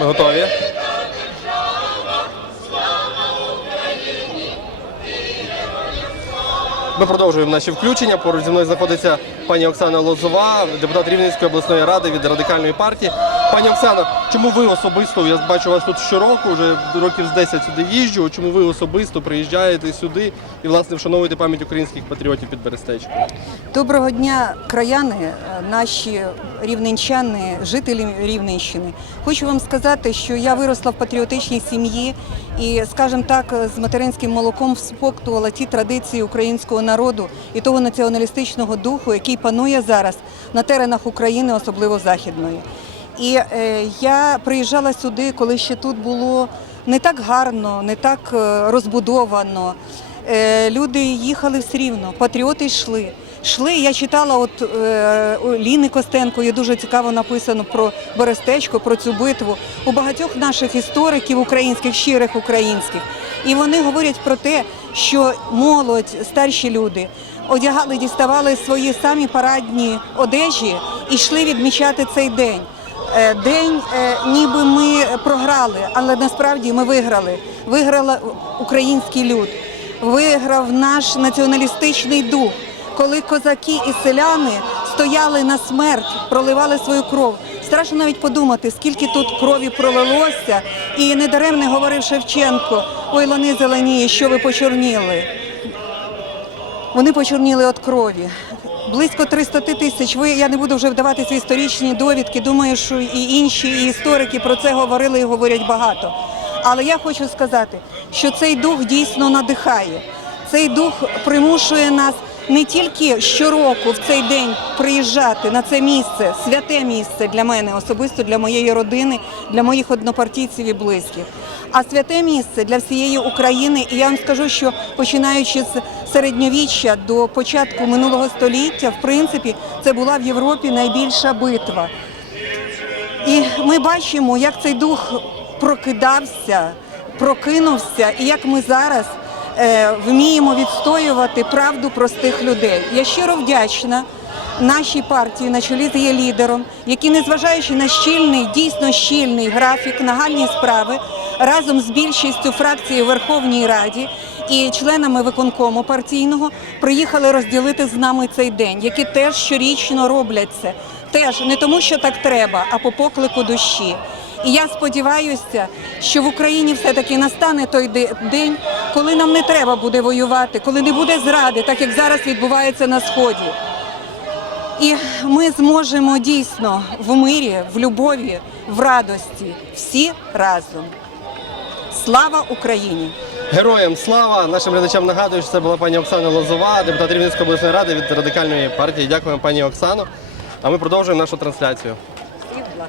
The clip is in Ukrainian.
Ми готові. Ми продовжуємо наші включення. Поруч зі мною знаходиться пані Оксана Лозова, депутат Рівненської обласної ради від радикальної партії. Пані Оксано, чому ви особисто? Я бачу вас тут щороку, вже років з 10 сюди їжджу. Чому ви особисто приїжджаєте сюди і власне вшановуєте пам'ять українських патріотів під Берестечкою? Доброго дня, краяни, е, наші рівненчани, жителі Рівненщини. Хочу вам сказати, що я виросла в патріотичній сім'ї і, скажімо так, з материнським молоком всмоктувала ті традиції українського народу і того націоналістичного духу, який панує зараз на теренах України, особливо західної. І е, я приїжджала сюди, коли ще тут було не так гарно, не так е, розбудовано. Е, люди їхали все рівно, патріоти йшли. Йшли, я читала от е, Ліни Костенко, є дуже цікаво написано про Берестечко, про цю битву у багатьох наших істориків українських, щирих українських. І вони говорять про те, що молодь, старші люди одягали, діставали свої самі парадні одежі і йшли відмічати цей день. Е, День, е, ніби ми програли, але насправді ми виграли. Виграла український люд, виграв наш націоналістичний дух, коли козаки і селяни стояли на смерть, проливали свою кров. Страшно навіть подумати, скільки тут крові пролилося, і недаремне говорив Шевченко: ой, лани зеленіє, що ви почорніли. Вони почорніли від крові. Близько 300 тисяч. Ви я не буду вже вдаватися в історичні довідки. Думаю, що і інші історики про це говорили і говорять багато. Але я хочу сказати, що цей дух дійсно надихає. Цей дух примушує нас не тільки щороку в цей день приїжджати на це місце, святе місце для мене, особисто для моєї родини, для моїх однопартійців і близьких, а святе місце для всієї України. І я вам скажу, що починаючи з середньовіччя до початку минулого століття, в принципі, це була в Європі найбільша битва. І ми бачимо, як цей дух прокидався, прокинувся, і як ми зараз вміємо відстоювати правду простих людей. Я щиро вдячна нашій партії на чолі з її лідером, які, незважаючи на щільний, дійсно щільний графік, нагальні справи, разом з більшістю фракції у Верховній Раді і членами виконкому партійного приїхали розділити з нами цей день, які теж щорічно роблять це. Теж не тому, що так треба, а по поклику душі. І я сподіваюся, що в Україні все-таки настане той день, коли нам не треба буде воювати, коли не буде зради, так як зараз відбувається на сході. І ми зможемо дійсно в мирі, в любові, в радості всі разом. Слава Україні! Героям слава! Нашим глядачам нагадую, що це була пані Оксана Лозова, депутат Рівненської обласної ради від радикальної партії. Дякуємо, пані Оксано. А ми продовжуємо нашу трансляцію. Всіх благ!